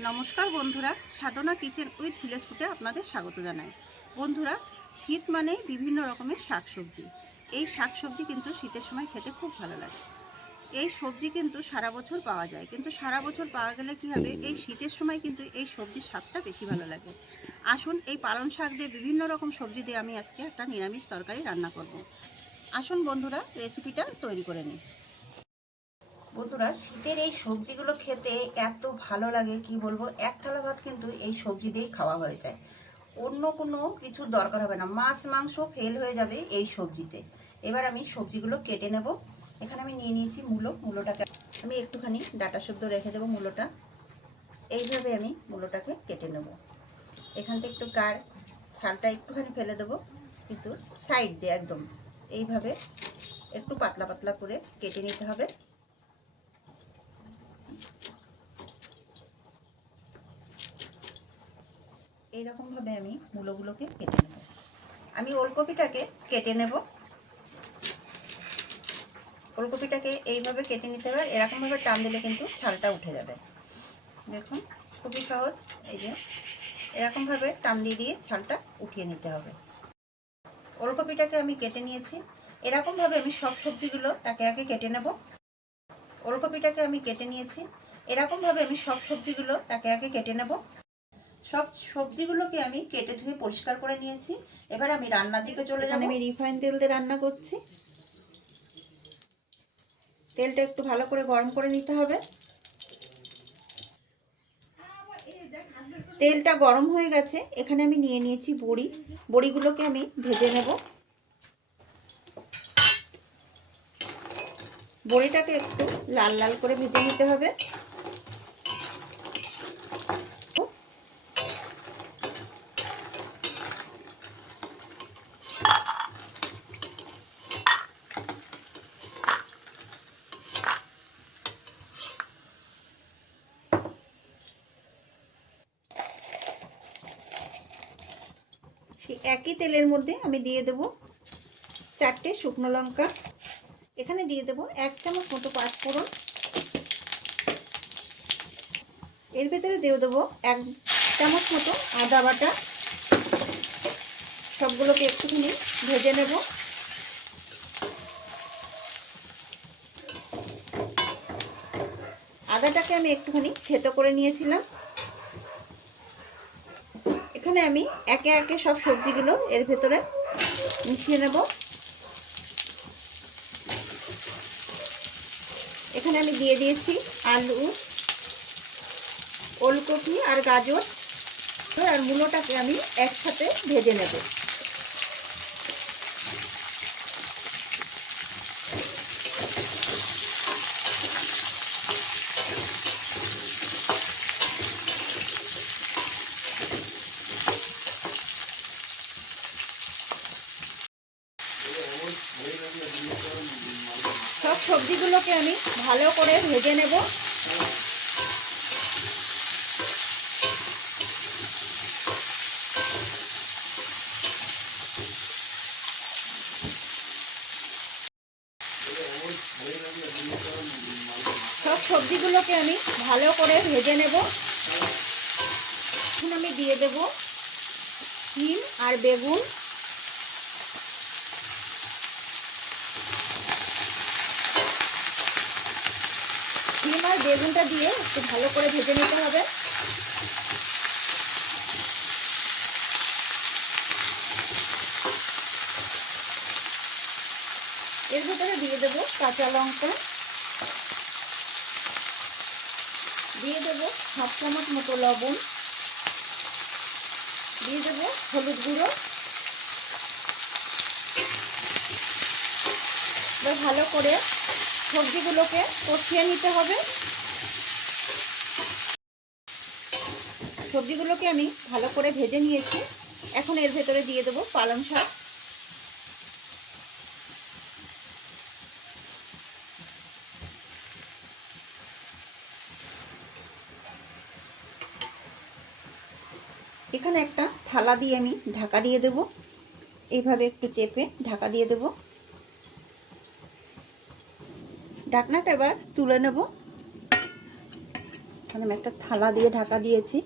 নমস্কার বন্ধুরা, সাধনা kitchen with village ফুটে আপনাদের স্বাগত জানাই। বন্ধুরা, শীত মানেই বিভিন্ন রকমের শাকসবজি। এই শাকসবজি কিন্তু শীতের সময় খেতে খুব ভালো লাগে। এই সবজি কিন্তু সারা বছর পাওয়া যায়। কিন্তু সারা বছর পাওয়া গেলে কি হবে? এই শীতের সময় কিন্তু এই সবজির স্বাদটা বেশি ভালো লাগে। আসুন, এই পালং শাক দিয়ে বিভিন্ন রকম সবজি দিয়ে আমি আজকে একটা নিরামিষ তরকারি রান্না করব। আসুন বন্ধুরা রেসিপিটা তৈরি করে নিই। বন্ধুরা, শীতের এই সবজিগুলো খেতে এত ভালো লাগে, কি বলব? এক থালা ভাত কিন্তু এই সবজি দিয়েই খাওয়া হয়ে যায়। অন্য কোনো কিছুর দরকার হবে না। মাছ, মাংস ফেল হয়ে যাবে এই সবজিতে। এবার আমি সবজিগুলো কেটে নেব। এখানে আমি নিয়ে নিয়েছি মূলো। মূলোটাকে আমি একটুখানি ডাটা শুদ্ধ রেখে দেবো মূলোটা। এইভাবে আমি মূলোটাকে কেটে নেব। এখান থেকে একটু গার ছালটা একটুখানি ফেলে দেবো, কিন্তু সাইড দিয়ে একদম। এইভাবে একটু পাতলা পাতলা করে কেটে নিতে হবে। এইরকমভাবে আমি মূলোগুলোকে কেটে নেব। আমি ওলকপিটাকে কেটে নেব। ওলকপিটাকে এইভাবে কেটে নিতে হবে। এরকমভাবে টান দিলে কিন্তু ছালটা উঠে যাবে। দেখুন, খুবই সহজ। এই যে এরকমভাবে টান দিয়ে দিয়ে ছালটা উঠিয়ে নিতে হবে। ওলকপিটাকে আমি কেটে নিয়েছি। এরকমভাবে আমি সব সবজিগুলো একে একে কেটে নেব। ওলকপিটাকে আমি কেটে নিয়েছি। এরকমভাবে আমি সব সবজিগুলো একে একে কেটে নেব। সব সবজিগুলোকে আমি কেটে ধুয়ে পরিষ্কার করে নিয়েছি। এবার আমি রান্নার দিকে চলে যাব। আমি রিফাইন তেল দিয়ে রান্না করছি। তেলটা একটু ভালো করে গরম করে নিতে হবে। তেলটা গরম হয়ে গেছে। এখানে আমি নিয়ে নিয়েছি বড়ি। বড়িগুলোকে আমি ভেজে নেব। বড়িটাকে একটু লাল লাল করে ভেজে নিতে হবে। সেই একই তেলের মধ্যে আমি দিয়ে দেব চারটে শুকনো লঙ্কা। এখানে দিয়ে দেব এক চামচ মতো পাঁচফোড়ন এর ভেতরে দিয়ে দেবো এক চামচ মতো আদা বাটা। সবগুলোকে একটুখানি ভেজে নেব। আদাটাকে আমি একটুখানি থেতো করে নিয়েছিলাম। এখানে আমি একে একে সব সবজিগুলো এর ভেতরে মিশিয়ে নেব। এখানে আমি দিয়ে দিয়েছি আলু, ওলকপি আর গাজর। আর মূলোটাকে আমি একসাথে ভেজে নেব সব সবজিগুলোকে আমি ভালো করে ভেজে নেব। সব সবজিগুলোকে আমি ভালো করে ভেজে নেব। এখন আমি দিয়ে দেব শিম আর বেগুন। ডিম আর বেগুনটা দিয়ে একটু ভালো করে ভেজে নিতে হবে। এর ভেতরে দিয়ে দেবো কাঁচা লঙ্কা। দিয়ে দেবো হাফ চামচ মতো লবণ। দিয়ে দেবো হলুদ গুঁড়ো। ভালো করে সবজিগুলোকে কষিয়ে নিতে হবে। সবজিগুলোকে আমি ভালো করে ভেজে নিয়েছি। এখন এর ভেতরে দিয়ে দেবো পালং শাক। এখানে একটা থালা দিয়ে আমি ঢাকা দিয়ে দেব। এইভাবে একটু চেপে ঢাকা দিয়ে দেবো। ঢাকনাটা এবার তুলে নেব। আমি একটা থালা দিয়ে ঢাকা দিয়েছি।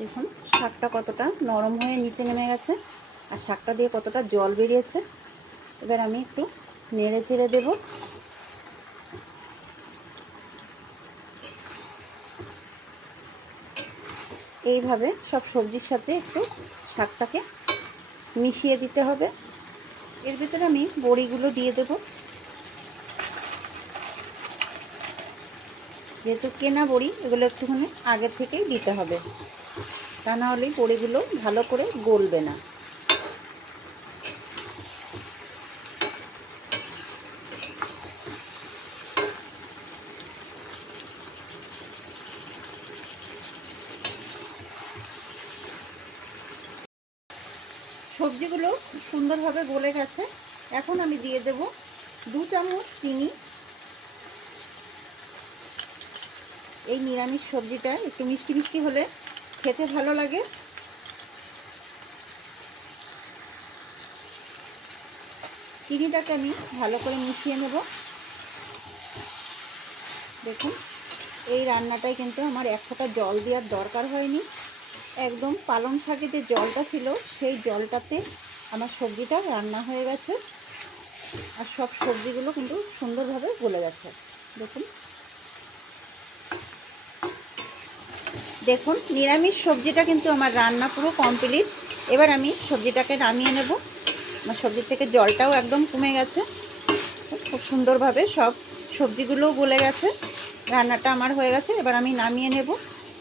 দেখুন, শাকটা কতটা নরম হয়ে নিচে নেমে গেছে আর শাকটা দিয়ে কতটা জল বেরিয়েছে। এবার আমি একটু নেড়ে চেড়ে দেবো। এইভাবে সব সবজির সাথে একটু শাকটাকে মিশিয়ে দিতে হবে। এর ভিতরে আমি বড়িগুলো দিয়ে দেব। যেহেতু কেনা বড়ি, এগুলো একটুখানি আগে থেকেই দিতে হবে। তা না হলে বড়িগুলো ভালো করে গলবে না। সবজিগুলো সুন্দরভাবে গলে গেছে। এখন আমি দিয়ে দেব দু চামচ চিনি। এই নিরামিষ সবজিটা একটু মিষ্টি মিষ্টি হলে খেতে ভালো লাগে। চিনিটাকে আমি ভালো করে মিশিয়ে নেব। দেখুন, এই রান্নাটায় কিন্তু আমার এক ফোঁটা জল দেওয়ার দরকার হয়নি। একদম পালং শাকে যে জলটা ছিল, সেই জলটাতে আমার সবজিটা রান্না হয়ে গেছে। আর সব সবজিগুলো কিন্তু সুন্দরভাবে গলে গেছে। দেখুন। দেখুন, নিরামিষ সবজিটা কিন্তু আমার রান্না পুরো কমপ্লিট এবার আমি সবজিটাকে নামিয়ে নেব। আমার সবজি থেকে জলটাও একদম কমে গেছে। খুব সুন্দরভাবে সব সবজিগুলোও গলে গেছে। রান্নাটা আমার হয়ে গেছে। এবার আমি নামিয়ে নেব।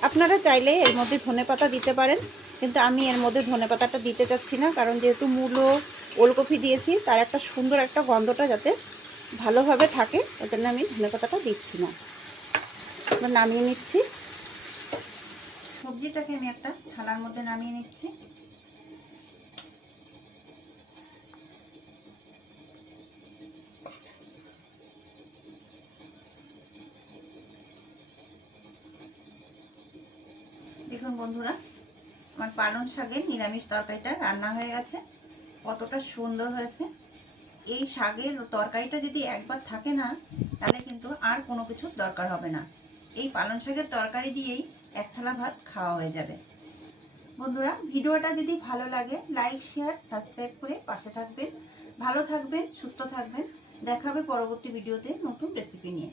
আপনারা চাইলে এর মধ্যে ধনে পাতা দিতে পারেন, কিন্তু আমি এর মধ্যে ধনে পাতাটা দিতে চাচ্ছি না, কারণ যেহেতু মূলো, ওলকপি দিয়েছি, তার একটা সুন্দর একটা গন্ধটা যাতে ভালোভাবে থাকে ওই জন্য আমি ধনে পাতাটা দিচ্ছি না। নামিয়ে নিচ্ছি। সবজিটাকে আমি একটা থালার মধ্যে নামিয়ে নিচ্ছি। দেখুন বন্ধুরা, আমার পালং শাকের নিরামিষ তরকারিটা রান্না হয়ে গেছে, কতটা সুন্দর হয়েছে। এই শাকের তরকারিটা যদি একবার থাকে না, তাহলে কিন্তু আর কোনো কিছুর দরকার হবে না। এই পালং শাকের তরকারি দিয়েই এক থালা ভাত খাওয়া হয়ে যাবে। বন্ধুরা, ভিডিওটা যদি ভালো লাগে, লাইক, শেয়ার, সাবস্ক্রাইব করে পাশে থাকবেন। ভালো থাকবেন, সুস্থ থাকবেন। দেখাবে পরবর্তী ভিডিওতে নতুন রেসিপি নিয়ে।